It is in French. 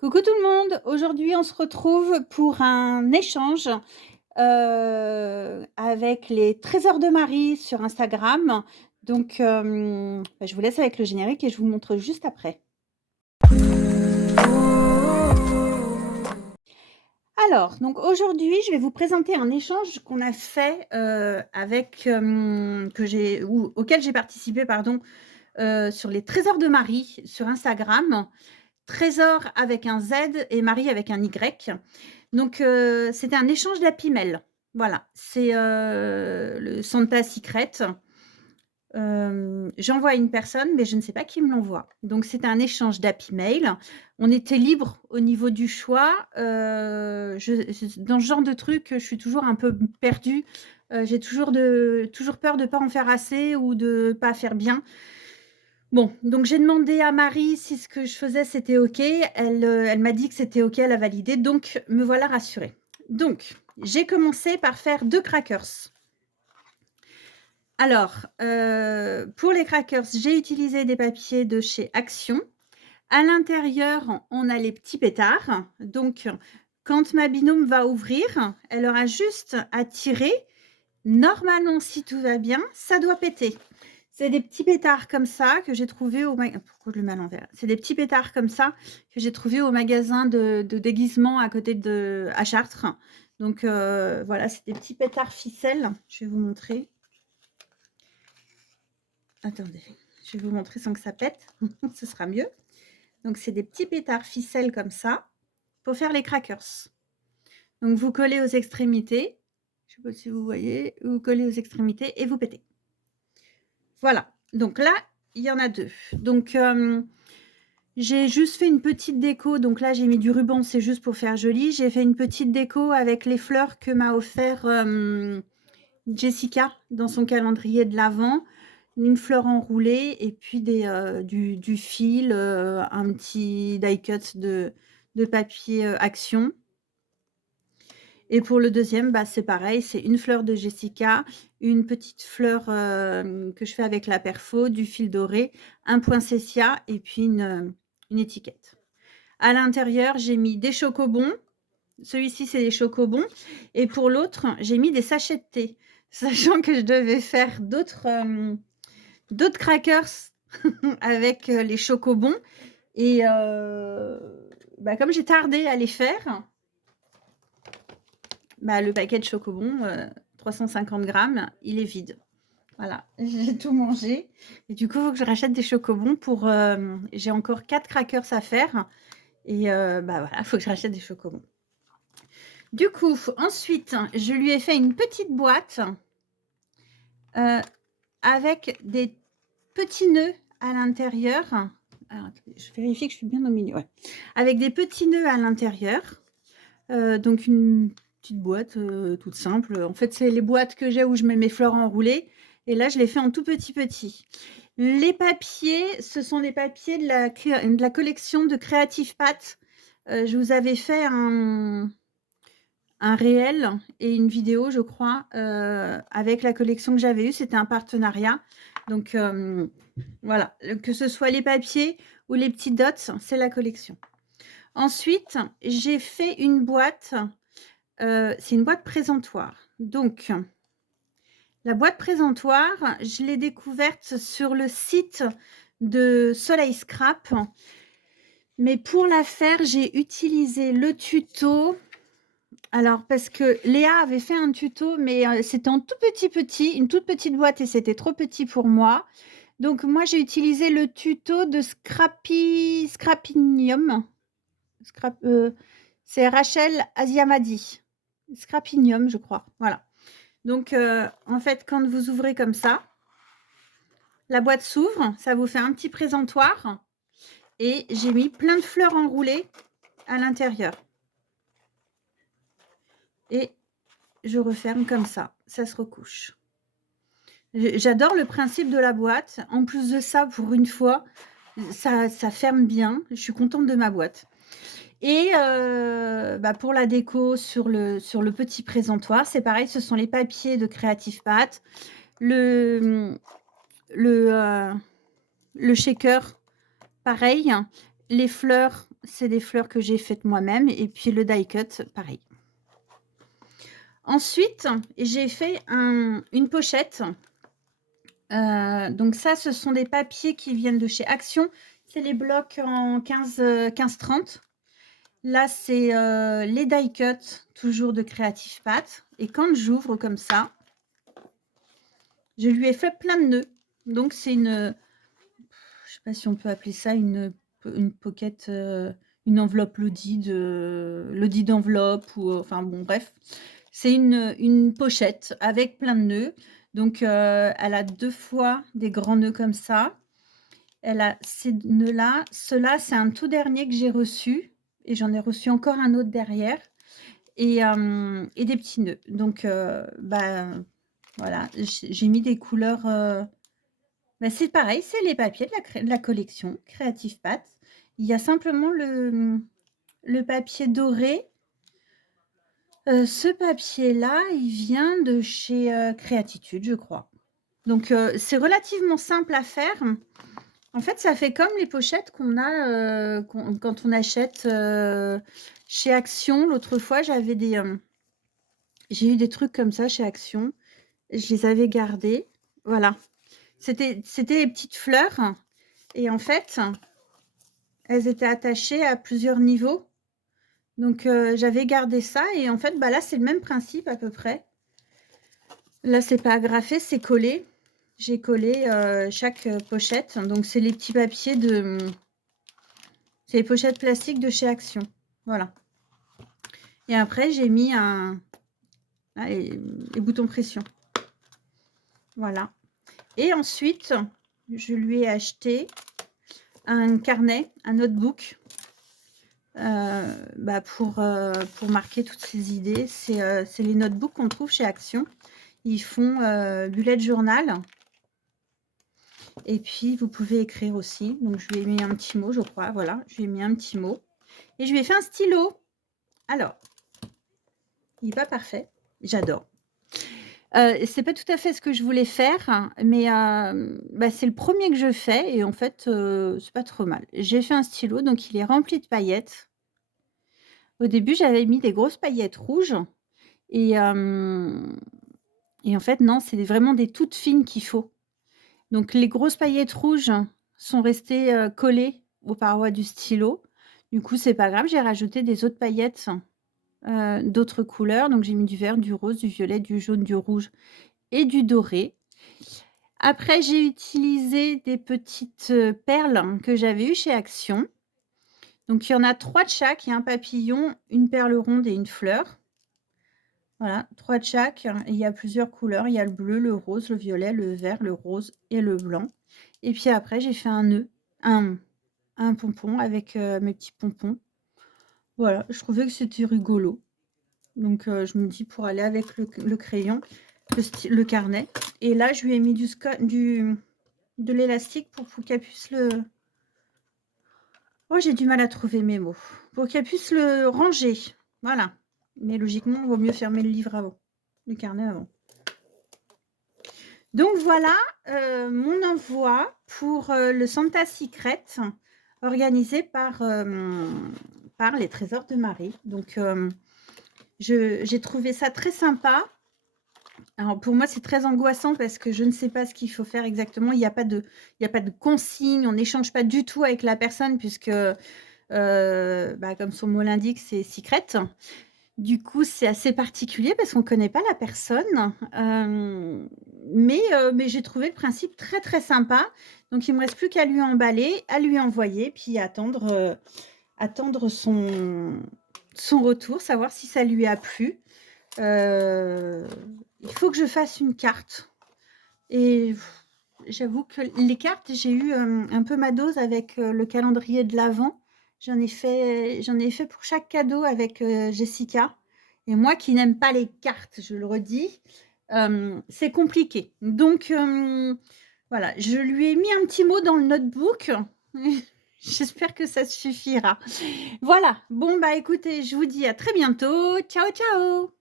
Coucou tout le monde, aujourd'hui on se retrouve pour un échange avec les trésors de Marie sur Instagram. Donc je vous laisse avec le générique et je vous montre juste après. Alors, donc aujourd'hui, je vais vous présenter un échange qu'on a fait avec auquel j'ai participé, pardon, sur les trésors de Marie sur Instagram. Trésor avec un Z et Marie avec un Y. Donc, c'était un échange d'Happy Mail. Voilà, c'est, le Santa Secret. J'envoie à une personne, mais je ne sais pas qui me l'envoie. Donc c'était un échange d'Happy Mail. On était libre au niveau du choix. Je dans ce genre de truc, je suis toujours un peu perdue. J'ai toujours peur de pas en faire assez ou de pas faire bien. Bon, donc j'ai demandé à Marie si ce que je faisais, c'était OK. Elle m'a dit que c'était OK, elle a validé, donc me voilà rassurée. Donc, j'ai commencé par faire 2 crackers. Alors, pour les crackers, j'ai utilisé des papiers de chez Action. À l'intérieur, on a les petits pétards. Donc, quand ma binôme va ouvrir, elle aura juste à tirer. Normalement, si tout va bien, ça doit péter. C'est des petits pétards comme ça que j'ai trouvés au pourquoi je le mets à l'envers? C'est des petits pétards comme ça que j'ai trouvés au magasin de déguisement à côté à Chartres. Donc voilà, c'est des petits pétards ficelles. Je vais vous montrer. Attendez, je vais vous montrer sans que ça pète, ce sera mieux. Donc c'est des petits pétards ficelles comme ça pour faire les crackers. Donc vous collez aux extrémités, je sais pas si vous voyez, vous collez aux extrémités et vous pétez. Voilà, donc là, il y en a 2. Donc j'ai juste fait une petite déco, donc là j'ai mis du ruban, c'est juste pour faire joli. J'ai fait une petite déco avec les fleurs que m'a offert Jessica dans son calendrier de l'Avent. Une fleur enroulée et puis du fil, un petit die cut de papier Action. Et pour le deuxième, bah, c'est pareil, c'est une fleur de Jessica, une petite fleur que je fais avec la perfo, du fil doré, un poinsettia et puis une étiquette. À l'intérieur, j'ai mis des chocobons. Celui-ci, c'est des chocobons. Et pour l'autre, j'ai mis des sachets de thé, sachant que je devais faire d'autres crackers avec les chocobons. Et bah, comme j'ai tardé à les faire, bah, le paquet de chocobons, 350 grammes, il est vide. Voilà, j'ai tout mangé. Et du coup, il faut que je rachète des chocobons pour. J'ai encore 4 crackers à faire. Et bah voilà, il faut que je rachète des chocobons. Du coup, ensuite, je lui ai fait une petite boîte avec des petits nœuds à l'intérieur. Alors, je vérifie que je suis bien au milieu. Ouais. Avec des petits nœuds à l'intérieur. Donc une petite boîte toute simple. En fait, c'est les boîtes que j'ai où je mets mes fleurs enroulées. Et là, je les fais en tout petit. Les papiers, ce sont des papiers de la collection de Creative Pat. Je vous avais fait un réel et une vidéo, je crois, avec la collection que j'avais eue. C'était un partenariat. Donc, voilà, que ce soit les papiers ou les petits dots, c'est la collection. Ensuite, j'ai fait une boîte, c'est une boîte présentoir. Donc, la boîte présentoir, je l'ai découverte sur le site de Soleil Scrap. Mais pour la faire, j'ai utilisé le tuto. Alors, parce que Léa avait fait un tuto, mais c'était en tout petit, une toute petite boîte et c'était trop petit pour moi. Donc, moi, j'ai utilisé le tuto de Scrapinium. C'est Rachel Aziamadi. Scrapinium, je crois. Voilà. Donc, en fait, quand vous ouvrez comme ça, la boîte s'ouvre, ça vous fait un petit présentoir et j'ai mis plein de fleurs enroulées à l'intérieur. Et je referme comme ça, ça se recouche. J'adore le principe de la boîte. En plus de ça, pour une fois, ça ferme bien. Je suis contente de ma boîte. Et bah, pour la déco sur le petit présentoir, c'est pareil, ce sont les papiers de Creative Pat, le shaker, pareil, les fleurs c'est des fleurs que j'ai faites moi-même et puis le die cut, pareil. Ensuite, j'ai fait une pochette. Donc ça, ce sont des papiers qui viennent de chez Action. C'est les blocs en 15-30. Là, c'est, les die cut, toujours de Creative Pat et quand j'ouvre comme ça, je lui ai fait plein de nœuds. Donc c'est une, je sais pas si on peut appeler ça une pocket, une enveloppe Lodi d'enveloppe ou, enfin bon bref. C'est une pochette avec plein de nœuds. Donc, elle a 2 fois des grands nœuds comme ça. Elle a ces nœuds-là. Ceux-là, c'est un tout dernier que j'ai reçu et j'en ai reçu encore un autre derrière et des petits nœuds. Donc, bah, voilà, j'ai mis des couleurs, bah, c'est pareil, c'est les papiers de la collection Creative Pat. Il y a simplement le papier doré. Ce papier-là, il vient de chez, Créatitude, je crois. Donc, c'est relativement simple à faire. En fait, ça fait comme les pochettes qu'on a, quand on achète, chez Action. L'autre fois, j'ai eu des trucs comme ça chez Action. Je les avais gardés. Voilà. C'était des petites fleurs et en fait, elles étaient attachées à plusieurs niveaux. Donc, j'avais gardé ça et en fait, bah, là, c'est le même principe à peu près. Là, c'est pas agrafé, c'est collé. J'ai collé, chaque, pochette. Donc, c'est les petits papiers c'est les pochettes plastiques de chez Action. Voilà. Et après, j'ai mis les boutons pression. Voilà. Et ensuite, je lui ai acheté un carnet, un notebook, bah, pour marquer toutes ces idées. C'est les notebooks qu'on trouve chez Action. Ils font, bullet journal. Et puis, vous pouvez écrire aussi. Donc, je lui ai mis un petit mot, je crois. Voilà, je lui ai mis un petit mot. Et je lui ai fait un stylo. Alors, il n'est pas parfait. J'adore. C'est pas tout à fait ce que je voulais faire, mais bah, c'est le premier que je fais et en fait, c'est pas trop mal. J'ai fait un stylo, donc il est rempli de paillettes. Au début, j'avais mis des grosses paillettes rouges et en fait, non, c'est vraiment des toutes fines qu'il faut. Donc les grosses paillettes rouges sont restées, collées aux parois du stylo. Du coup, c'est pas grave, j'ai rajouté des autres paillettes, d'autres couleurs. Donc j'ai mis du vert, du rose, du violet, du jaune, du rouge et du doré. Après, j'ai utilisé des petites, perles que j'avais eues chez Action. Donc il y en a 3 de chaque, il y a un papillon, une perle ronde et une fleur. Voilà, 3 de chaque et il y a plusieurs couleurs. Il y a le bleu, le rose, le violet, le vert, le rose et le blanc. Et puis après, j'ai fait un nœud, un pompon avec, mes petits pompons. Voilà, je trouvais que c'était rigolo. Donc je me dis pour aller avec le crayon, le carnet. Et là, je lui ai mis de l'élastique pour qu'elle puisse le... Oh, j'ai du mal à trouver mes mots. Pour qu'elle puisse le ranger. Voilà. Mais logiquement, il vaut mieux fermer le livre avant. Le carnet avant. Donc voilà, mon envoi pour, le Santa Secret organisé par les Trésors de Marie. Donc j'ai trouvé ça très sympa. Alors pour moi, c'est très angoissant parce que je ne sais pas ce qu'il faut faire exactement. Il y a pas de consigne, on n'échange pas du tout avec la personne puisque, bah, comme son mot l'indique, c'est secret. Du coup, c'est assez particulier parce qu'on ne connaît pas la personne, mais j'ai trouvé le principe très, très sympa. Donc il me reste plus qu'à lui emballer, à lui envoyer, puis attendre son retour, savoir si ça lui a plu. Il faut que je fasse une carte et j'avoue que les cartes, j'ai eu, un peu ma dose avec, le calendrier de l'avent. J'en ai fait pour chaque cadeau avec, Jessica et moi qui n'aime pas les cartes, je le redis, c'est compliqué. Donc voilà, je lui ai mis un petit mot dans le notebook. J'espère que ça suffira. Voilà, bon, bah, écoutez, je vous dis à très bientôt. Ciao, ciao!